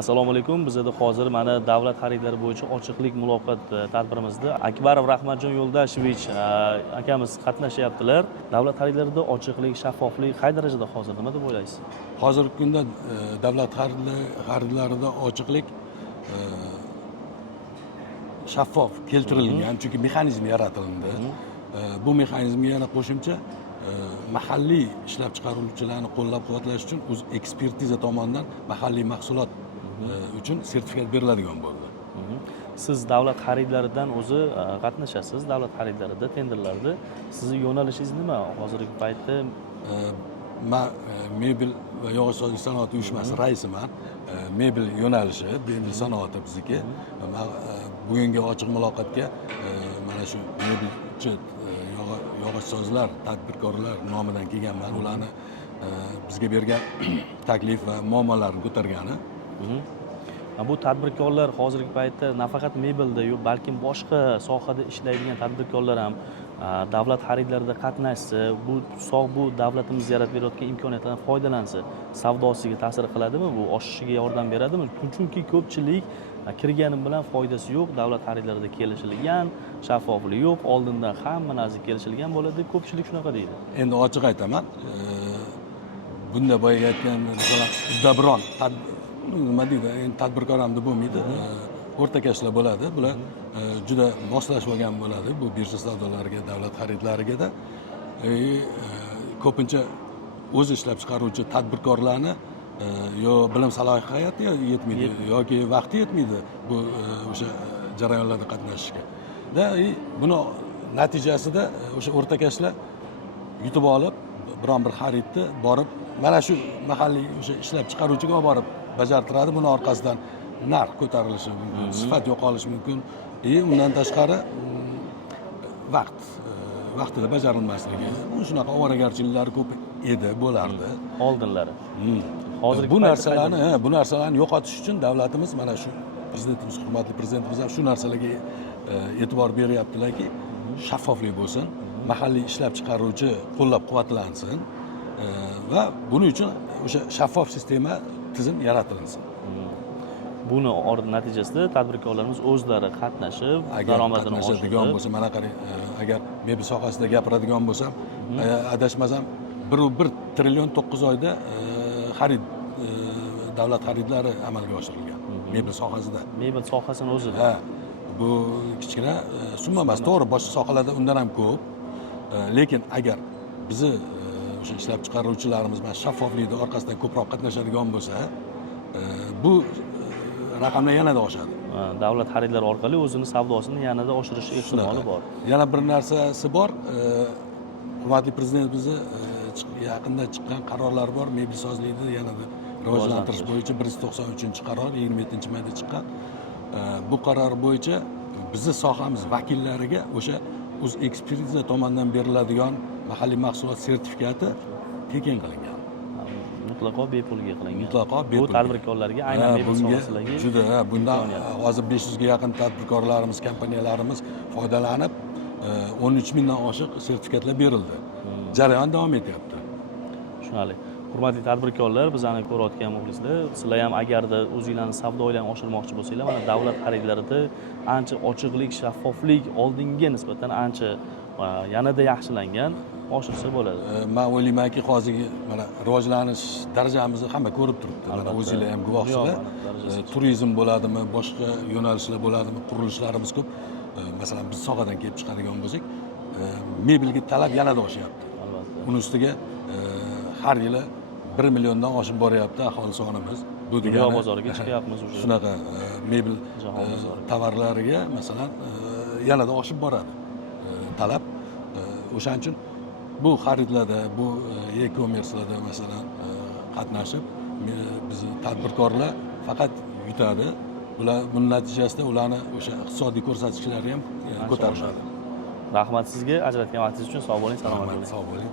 Assalomu alaykum. Bizda hozir mana davlat xaridlari bo'yicha ochiqlik muloqot tadbirimizda Akbarov Rahmatjon Yo'ldashevich akamiz qatnashyaptilar. Davlat xaridlarida ochiqlik, shaffoflik qay darajada hozir, nima deb o'ylaysiz? Hozirgi kunda davlat xaridlarida ochiqlik shaffof keltirilgan, chunki mexanizm yaratildi. Bu mexanizmga yana qo'shimcha mahalliy ishlab chiqaruvchilarni qo'llab-quvvatlash uchun o'z ekspertiza tomonidan mahalliy mahsulot uchun sertifikat beriladigan bo'ldi. Siz davlat xaridlaridan o'zi qatnashasiz, davlat xaridlarida, tenderlarda. Sizning yo'nalishingiz nima hozirgi paytda? Men mebel va yog'och sozlik sanoati uyushmasi raisiman. Mebel yo'nalishi, mebel sanoati bizniki. Bugungi ochiq muloqotga mana shu mebelchi yog'ochsozlar, tadbirkorlar nomidan kelganman. Ularni bizga bergan taklif va muammolarni ko'targani. Bu tadbirkorlar hozirgi paytda nafaqat mebelda, balkim boshqa sohada ishlaydigan tadbirkorlar ham davlat xaridlarida qatnashsa, bu davlatimiz yaratib berayotgan imkoniyatlardan foydalansa, savdosiga ta'sir qiladimi? Bu oshishiga yordam beradimi? Chunki ko'pchilik kirganim bilan foydasi yo'q, davlat xaridlarida kelishilgan, shaffoflik yo'q, oldindan hamma narsa kelishilgan bo'ladi, ko'pchilik shunaqa deydi. Endi ochiq aytaman, bunda boyaga aytgan masalan uddabiron nima deydi, endi tadbirkor ham deb bo'lmaydi, o'rtakashlar bo'ladi. Bular juda moslashib olgan bo'ladi bu birja savdolariga, davlat xaridlariga-da. Ko'pincha o'zi ishlab chiqaruvchi tadbirkorlarni yo bilim salohiyati yetmaydi yoki vaqti yetmaydi bu o'sha jarayonlarda qatnashishga. Buni natijasida o'sha o'rtakashlar yutib olib, biron bir xaridni borib mana shu mahalliy o'sha ishlab chiqaruvchiga olib borib bajartiradi. Buni orqasidan narx ko'tarilishi mumkin, sifat yo'qolishi mumkin. Undan tashqari vaqtida bajarilmasligi, shunaqa ovoragarchiliklar ko'p edi, bo'lardi oldinlari. Bu narsalarni yo'qotish uchun davlatimiz mana shu prezidentimiz, hurmatli prezidentimiz ham shu narsalarga e'tibor beryaptilarki, shaffoflik bo'lsin, mahalliy ishlab chiqaruvchi qo'llab-quvvatlansin va buning uchun o'sha shaffof sistema, tizim yaratilsin. Buni natijasida tadbirkorlarimiz o'zlari qatnashib, daromadini oshiradigan bo'lsa, mana qarang, agar mebel sohasida gapiradigan bo'lsam, adashmasam 1 trillion 9 oyda davlat xaridlari amalga oshirilgan mebel sohasida. Mebel sohasini o'zida. Bu kichkina summa emas, to'g'ri, boshqa sohalarda undan ham ko'p. Lekin agar bizni o'sha ishlab chiqaruvchilarimiz mana shaffoflikni orqasidan ko'proq qatnashadigan bo'lsa, bu raqamlar yanada oshadi. Davlat xaridlari orqali o'zini savdosini yanada oshirish ehtimoli bor. Yana bir narsasi bor. Hurmatli prezidentimiz yaqinda chiqqan qarorlar bor. Mebelsozlikni yanada rivojlantirish bo'yicha 193-qaror 27-mayda chiqqan. Bu qaror bo'yicha bizning sohamiz vakillariga o'sha o'z ekspertiza tomonidan beriladigan mahalliy mahsulot sertifikati tekin qilingan. Mutlaqo bepulga qilingan. Mutlaqo bepul. Bu tadbirkorlarga aynan mebel sohasidagi juda bundan hozir 500 ga yaqin tadbirkorlarimiz, kompaniyalarimiz foydalanib 13 mingdan oshiq sertifikatlar berildi. Jarayon davom etyapti. Tushunarli. Hurmatli tadbirkorlar, bizani ko'rayotgan muxlislar, sizlar ham agarda o'zingizlarning savdolarni oshirmoqchi bo'lsanglar, mana davlat xaridlarida ancha ochiqlik, shaffoflik oldinga nisbatan ancha yanada yaxshilangan, oshirsa bo'ladi. Men o'ylaymanki, hozirgi mana rivojlanish darajamizni hamma ko'rib turibdi. Mana o'zingizlar ham guvohsizlar. Turizm bo'ladimi, boshqa yo'nalishlar bo'ladimi, qurilishlarimiz ko'p. Masalan, biz sohadan kelib chiqadigan bo'lsak, mebelga talab yanada oshyapti. Albatta. Uning ustiga har yili 1 milliondan oshib boryapti aholi sonimiz. Bu degani dunyo bozoriga chiqyapmiz o'sha. Shunaqa mebel tovarlariga masalan yanada oshib boradi talab. O'shaning uchun bu xaridlarda, bu e-commercelarda masalan qatnashib, biz tadbirkorlar faqat yutadi. Buning natijasida ularni o'sha iqtisodiy ko'rsatkichlari ham ko'tariladi. Rahmat sizga, ajratgan vaqtingiz uchun. Sog' bo'ling, salomat bo'ling. Sog' bo'ling.